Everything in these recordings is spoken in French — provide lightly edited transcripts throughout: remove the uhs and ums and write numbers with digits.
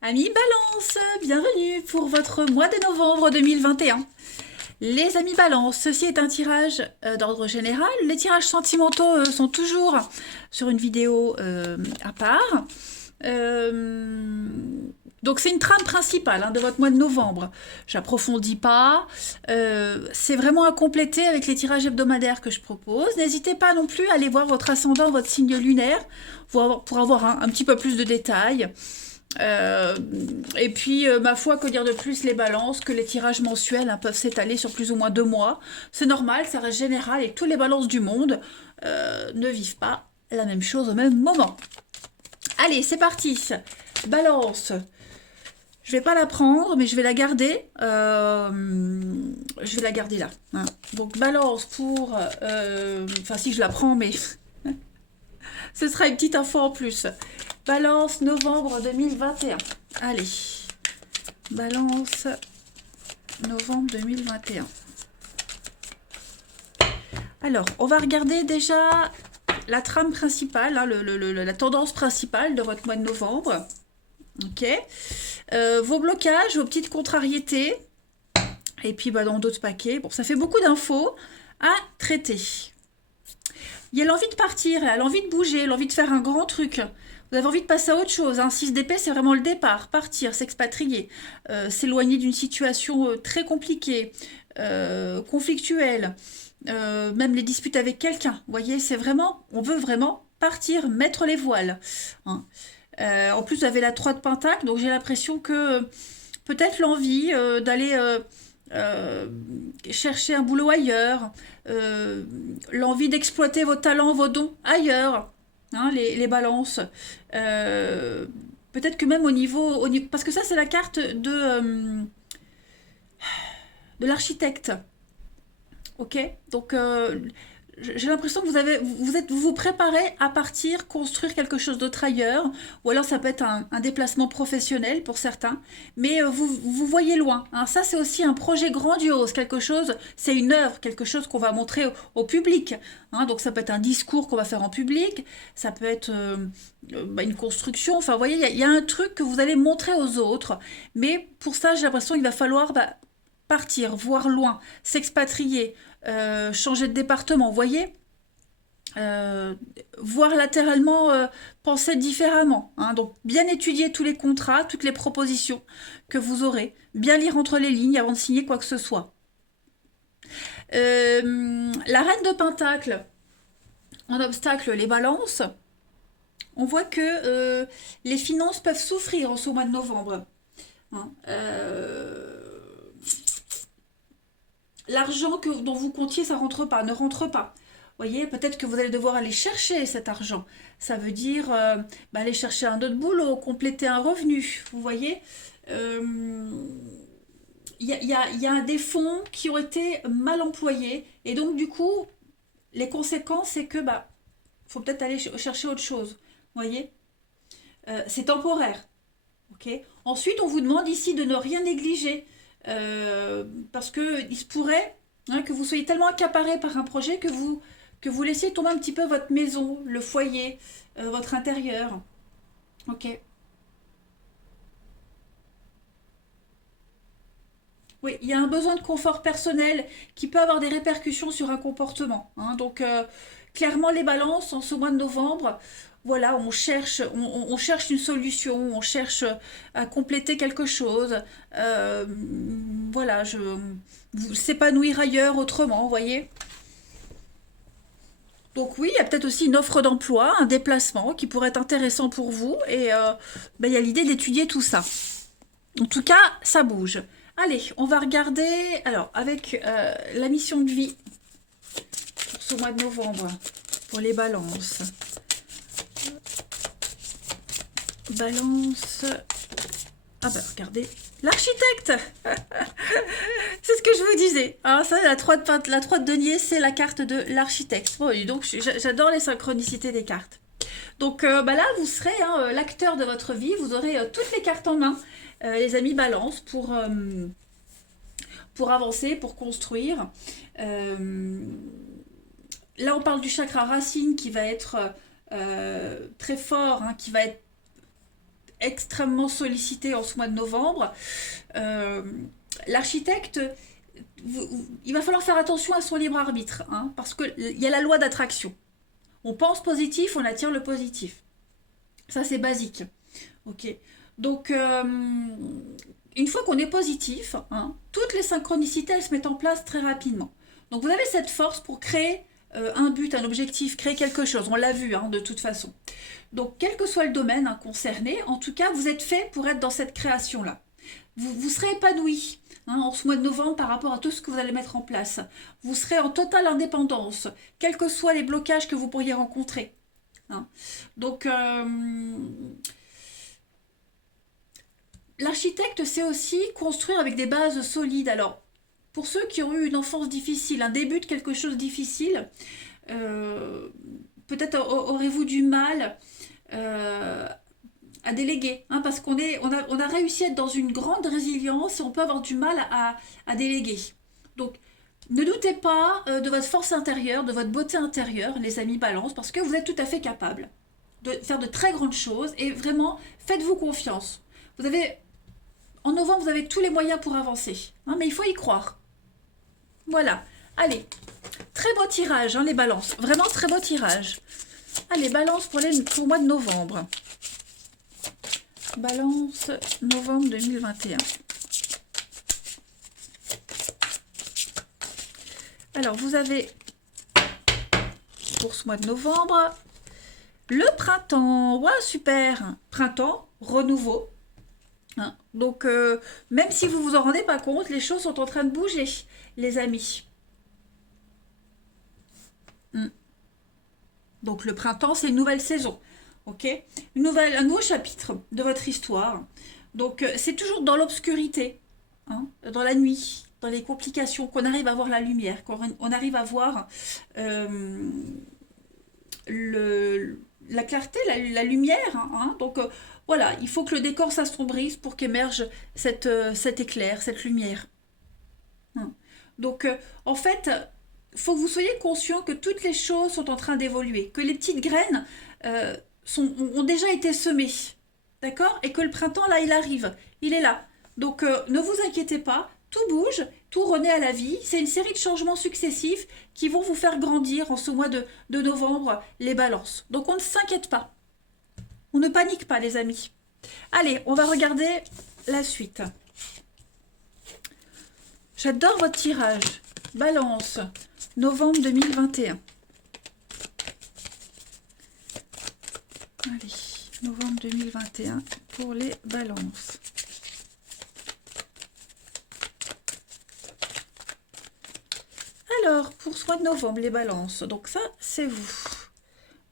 Amis Balance, bienvenue pour votre mois de novembre 2021. Les amis Balance, ceci est un tirage d'ordre général. Les tirages sentimentaux sont toujours sur une vidéo à part. Euh, donc c'est une trame principale de votre mois de novembre. J'approfondis pas. C'est vraiment à compléter avec les tirages hebdomadaires que je propose. N'hésitez pas non plus à aller voir votre ascendant, votre signe lunaire, pour avoir un petit peu plus de détails. Et puis, ma foi, que dire de plus, les balances, que les tirages mensuels peuvent s'étaler sur plus ou moins 2 mois. C'est normal, ça reste général et tous les balances du monde ne vivent pas la même chose au même moment. Allez, c'est parti. Balance. Je vais pas la prendre, mais je vais la garder. Je vais la garder là. Donc, balance pour... Enfin, si je la prends, mais ce sera une petite info en plus. Balance novembre 2021. Allez. Balance novembre 2021. Alors, on va regarder déjà la trame principale, la tendance principale de votre mois de novembre. Ok. Vos blocages, vos petites contrariétés. Et puis dans d'autres paquets. Bon, ça fait beaucoup d'infos à traiter. Il y a l'envie de partir, l'envie de bouger, l'envie de faire un grand truc. Vous avez envie de passer à autre chose. 6 d'épée, c'est vraiment le départ. Partir, s'expatrier, s'éloigner d'une situation très compliquée, conflictuelle, même les disputes avec quelqu'un. Vous voyez, c'est vraiment, on veut vraiment partir, mettre les voiles. En plus, vous avez la 3 de Pentacle, donc j'ai l'impression que peut-être l'envie d'aller chercher un boulot ailleurs, l'envie d'exploiter vos talents, vos dons ailleurs, les balances. Peut-être que même parce que ça c'est la carte de l'architecte. Ok. Donc j'ai l'impression que vous vous préparez à partir, construire quelque chose d'autre ailleurs, ou alors ça peut être un déplacement professionnel pour certains, mais vous voyez loin. Ça, c'est aussi un projet grandiose, quelque chose, c'est une œuvre, quelque chose qu'on va montrer au public. Donc ça peut être un discours qu'on va faire en public, ça peut être une construction, enfin vous voyez, il y a un truc que vous allez montrer aux autres, mais pour ça, j'ai l'impression qu'il va falloir partir, voir loin, s'expatrier, changer de département, vous voyez. Euh, Voir latéralement, penser différemment. Donc bien étudier tous les contrats, toutes les propositions que vous aurez, bien lire entre les lignes avant de signer quoi que ce soit. La reine de Pentacle, en obstacle, les balances, on voit que les finances peuvent souffrir en ce mois de novembre. Hein. L'argent dont vous comptiez, ça rentre pas, ne rentre pas. Vous voyez, peut-être que vous allez devoir aller chercher cet argent. Ça veut dire aller chercher un autre boulot, compléter un revenu. Vous voyez, il y a des fonds qui ont été mal employés. Et donc, du coup, les conséquences, c'est que faut peut-être aller chercher autre chose. Vous voyez, c'est temporaire. Ok. Ensuite, on vous demande ici de ne rien négliger. Parce que il se pourrait que vous soyez tellement accaparé par un projet que vous laissiez tomber un petit peu votre maison, le foyer, votre intérieur. Ok. Oui, il y a un besoin de confort personnel qui peut avoir des répercussions sur un comportement. Donc, clairement, les balances en ce mois de novembre, voilà, on cherche une solution, on cherche à compléter quelque chose. Euh, voilà, s'épanouir ailleurs autrement, vous voyez. Donc oui, il y a peut-être aussi une offre d'emploi, un déplacement qui pourrait être intéressant pour vous. Et il y a l'idée d'étudier tout ça. En tout cas, ça bouge. Allez, on va regarder, alors, avec la mission de vie pour ce mois de novembre, pour les balances. Balance. Regardez. L'architecte. C'est ce que je vous disais. Ça, la 3 de denier, c'est la carte de l'architecte. Bon, et donc, j'adore les synchronicités des cartes. Donc là, vous serez l'acteur de votre vie. Vous aurez toutes les cartes en main, les amis balance, pour avancer, pour construire. Là, on parle du chakra racine qui va être très fort, qui va être extrêmement sollicité en ce mois de novembre. Euh, L'architecte, il va falloir faire attention à son libre arbitre, hein, parce qu'il y a la loi d'attraction. On pense positif, on attire le positif. Ça, c'est basique. Ok. Donc, une fois qu'on est positif, hein, toutes les synchronicités, elles se mettent en place très rapidement. Donc, vous avez cette force pour créer un but, un objectif, créer quelque chose. On l'a vu, hein, de toute façon. Donc, quel que soit le domaine, hein, concerné, en tout cas, vous êtes fait pour être dans cette création-là. Vous serez épanoui, hein, en ce mois de novembre par rapport à tout ce que vous allez mettre en place. Vous serez en totale indépendance, quels que soient les blocages que vous pourriez rencontrer, hein. Donc, l'architecte sait aussi construire avec des bases solides. Alors, pour ceux qui ont eu une enfance difficile, un début de quelque chose de difficile, euh, peut-être aurez-vous du mal à déléguer, hein, parce on a réussi à être dans une grande résilience et on peut avoir du mal à déléguer. Donc, ne doutez pas de votre force intérieure, de votre beauté intérieure, les amis balance, parce que vous êtes tout à fait capable de faire de très grandes choses et vraiment, faites-vous confiance. Vous avez, en novembre, vous avez tous les moyens pour avancer, hein, mais il faut y croire. Voilà. Allez, très beau tirage, hein, les balances. Vraiment très beau tirage. Allez, balance pour le mois de novembre. Balance novembre 2021. Alors, vous avez, pour ce mois de novembre, le printemps. Ouah, super. Printemps, renouveau. Hein. Donc, même si vous vous en rendez pas compte, les choses sont en train de bouger, les amis. Donc, le printemps, c'est une nouvelle saison. Ok, un nouveau chapitre de votre histoire. Donc, c'est toujours dans l'obscurité, hein, dans la nuit, dans les complications, qu'on arrive à voir la lumière, qu'on arrive à voir la clarté, la lumière, hein. Donc, voilà, il faut que le décor s'assombrisse pour qu'émerge cet éclair, cette lumière, hein. Donc, en fait, il faut que vous soyez conscient que toutes les choses sont en train d'évoluer, que les petites graines ont déjà été semées, d'accord? Et que le printemps, là, il arrive, il est là. Donc, ne vous inquiétez pas, tout bouge, tout renaît à la vie. C'est une série de changements successifs qui vont vous faire grandir en ce mois de novembre, les balances. Donc, on ne s'inquiète pas. On ne panique pas, les amis. Allez, on va regarder la suite. J'adore votre tirage. Balance, novembre 2021. Allez, novembre 2021 pour les balances. Alors, pour ce mois de novembre, les balances. Donc ça, c'est vous.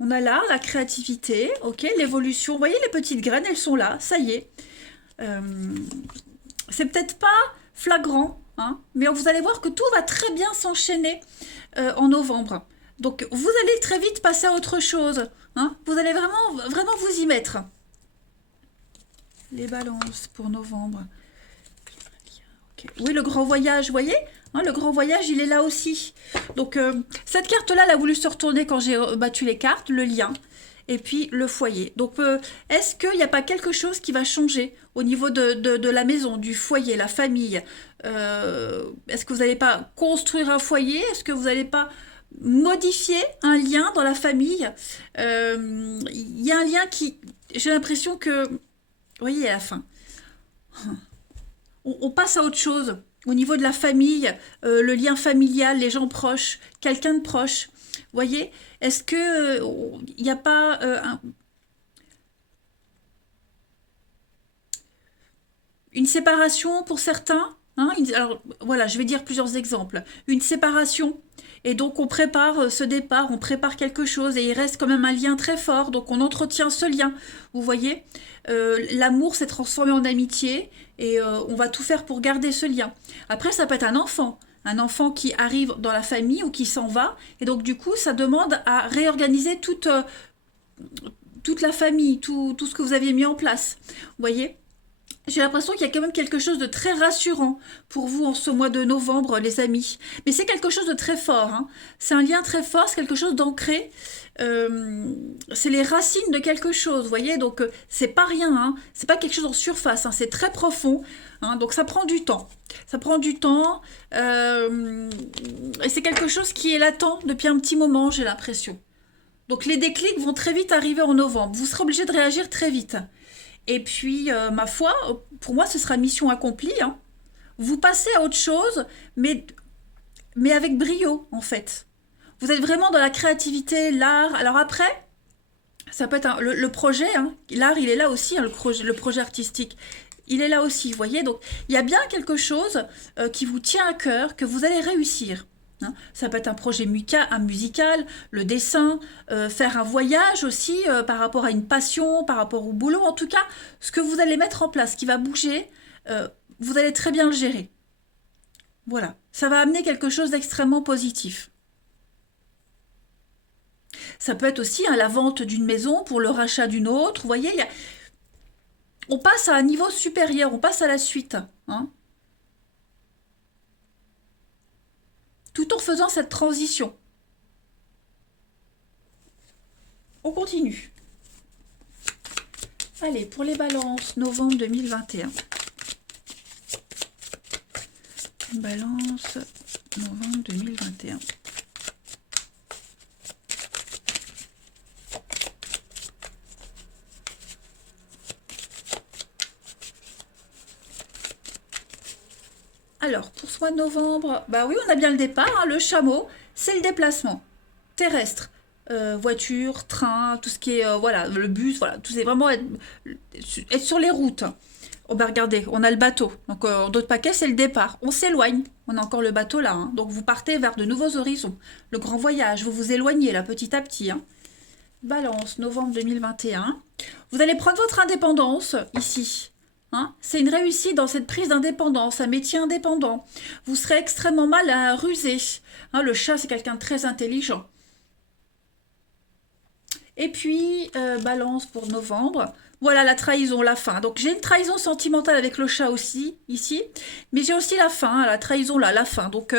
On a là la créativité, ok, l'évolution. Vous voyez les petites graines, elles sont là, ça y est. C'est peut-être pas flagrant, hein, mais vous allez voir que tout va très bien s'enchaîner en novembre. Donc, vous allez très vite passer à autre chose, hein. Vous allez vraiment vous y mettre. Les balances pour novembre. Okay. Oui, le grand voyage, vous voyez, hein, le grand voyage, il est là aussi. Donc, cette carte-là, elle a voulu se retourner quand j'ai battu les cartes, le lien, et puis le foyer. Donc, est-ce qu'il n'y a pas quelque chose qui va changer au niveau de la maison, du foyer, la famille? Est-ce que vous n'allez pas construire un foyer? Est-ce que vous n'allez pas modifier un lien dans la famille? Il y a un lien qui... J'ai l'impression que... Vous voyez, à la fin, on passe à autre chose. Au niveau de la famille, le lien familial, les gens proches, quelqu'un de proche. Vous voyez, est-ce que il n'y a pas une séparation pour certains, hein, alors voilà, je vais dire plusieurs exemples. Une séparation, et donc on prépare ce départ, on prépare quelque chose, et il reste quand même un lien très fort, donc on entretient ce lien. Vous voyez, l'amour s'est transformé en amitié, et on va tout faire pour garder ce lien. Après, ça peut être un enfant qui arrive dans la famille ou qui s'en va, et donc du coup, ça demande à réorganiser toute la famille, tout ce que vous aviez mis en place. Vous voyez? J'ai l'impression qu'il y a quand même quelque chose de très rassurant pour vous en ce mois de novembre, les amis. Mais c'est quelque chose de très fort, hein. C'est un lien très fort, c'est quelque chose d'ancré. Euh, c'est les racines de quelque chose, vous voyez. Donc c'est pas rien, hein. C'est pas quelque chose en surface, hein. C'est très profond, hein. Donc ça prend du temps. Ça prend du temps. Et c'est quelque chose qui est latent depuis un petit moment, j'ai l'impression. Donc les déclics vont très vite arriver en novembre. Vous serez obligé de réagir très vite. Et puis, ma foi, pour moi, ce sera mission accomplie, hein. Vous passez à autre chose, mais avec brio, en fait. Vous êtes vraiment dans la créativité, l'art. Alors après, ça peut être le projet, hein. L'art, il est là aussi, hein, le projet artistique. Il est là aussi, vous voyez. Donc, il y a bien quelque chose qui vous tient à cœur, que vous allez réussir, hein. Ça peut être un projet un musical, le dessin, faire un voyage aussi par rapport à une passion, par rapport au boulot. En tout cas, ce que vous allez mettre en place, qui va bouger, euh, vous allez très bien le gérer. Voilà, ça va amener quelque chose d'extrêmement positif. Ça peut être aussi, hein, la vente d'une maison pour le rachat d'une autre. Vous voyez, on passe à un niveau supérieur, on passe à la suite, hein, tout en faisant cette transition. On continue. Allez, pour les balances, novembre 2021. Balance, novembre 2021. Alors, pour ce mois de novembre, bah oui, on a bien le départ, hein, le chameau, c'est le déplacement terrestre. Voiture, train, tout ce qui est, voilà, le bus, voilà, tout c'est vraiment être sur les routes. Oh bah regardez, on a le bateau. Donc d'autres paquets, c'est le départ. On s'éloigne. On a encore le bateau là, hein. Donc vous partez vers de nouveaux horizons. Le grand voyage, vous vous éloignez là petit à petit, hein. Balance, novembre 2021. Vous allez prendre votre indépendance ici, hein. C'est une réussite dans cette prise d'indépendance, un métier indépendant. Vous serez extrêmement mal à ruser, hein. Le chat, c'est quelqu'un de très intelligent. Et puis, balance pour novembre. Voilà la trahison, la fin. Donc j'ai une trahison sentimentale avec le chat aussi, ici. Mais j'ai aussi la fin, hein, la trahison là, la fin. Donc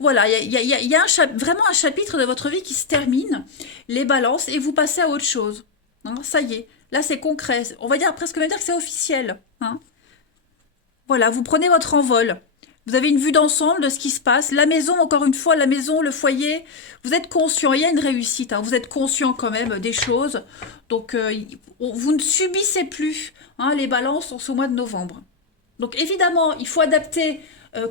voilà, il y a vraiment un chapitre de votre vie qui se termine, les balances, et vous passez à autre chose, hein. Ça y est, là c'est concret. On va dire presque même dire que c'est officiel, hein. Voilà, vous prenez votre envol. Vous avez une vue d'ensemble de ce qui se passe. La maison, encore une fois, la maison, le foyer, vous êtes conscient. Il y a une réussite, hein. Vous êtes conscient quand même des choses. Donc, vous ne subissez plus, hein, les balances en ce mois de novembre. Donc, évidemment, il faut adapter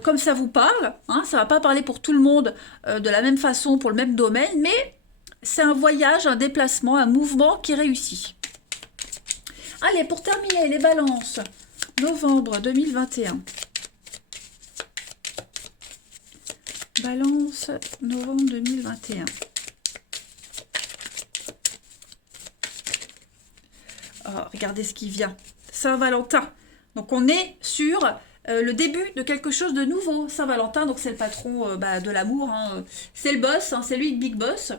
comme ça vous parle, hein. Ça ne va pas parler pour tout le monde de la même façon, pour le même domaine, mais c'est un voyage, un déplacement, un mouvement qui réussit. Allez, pour terminer, les balances, novembre 2021. Balance, novembre 2021. Oh, regardez ce qui vient. Saint-Valentin. Donc on est sur le début de quelque chose de nouveau. Saint-Valentin, donc c'est le patron de l'amour, hein. C'est le boss, hein, c'est lui le big boss.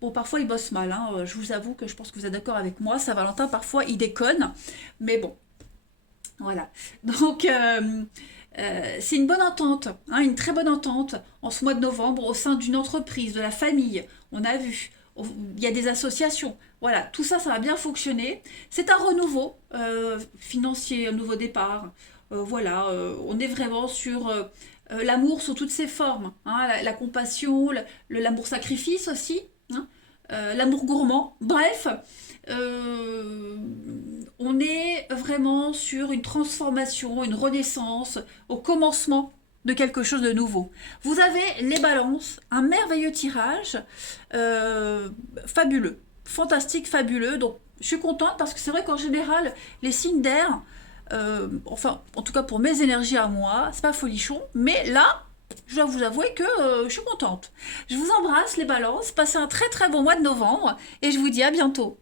Bon, parfois il bosse mal, hein. Je vous avoue que je pense que vous êtes d'accord avec moi. Saint-Valentin, parfois il déconne. Mais bon, voilà. Donc, c'est une bonne entente, hein, une très bonne entente en ce mois de novembre au sein d'une entreprise, de la famille. On a vu, il y a des associations. Voilà, tout ça, ça va bien fonctionner. C'est un renouveau financier, un nouveau départ. Voilà, on est vraiment sur l'amour sous toutes ses formes, hein, la compassion, l'amour sacrifice aussi, hein, l'amour gourmand. Bref, euh, on est vraiment sur une transformation, une renaissance, au commencement de quelque chose de nouveau. Vous avez les balances, un merveilleux tirage, fabuleux, fantastique, fabuleux. Donc je suis contente parce que c'est vrai qu'en général, les signes d'air, enfin en tout cas pour mes énergies à moi, c'est pas folichon, mais là, je dois vous avouer que je suis contente. Je vous embrasse les balances, passez un très très bon mois de novembre et je vous dis à bientôt.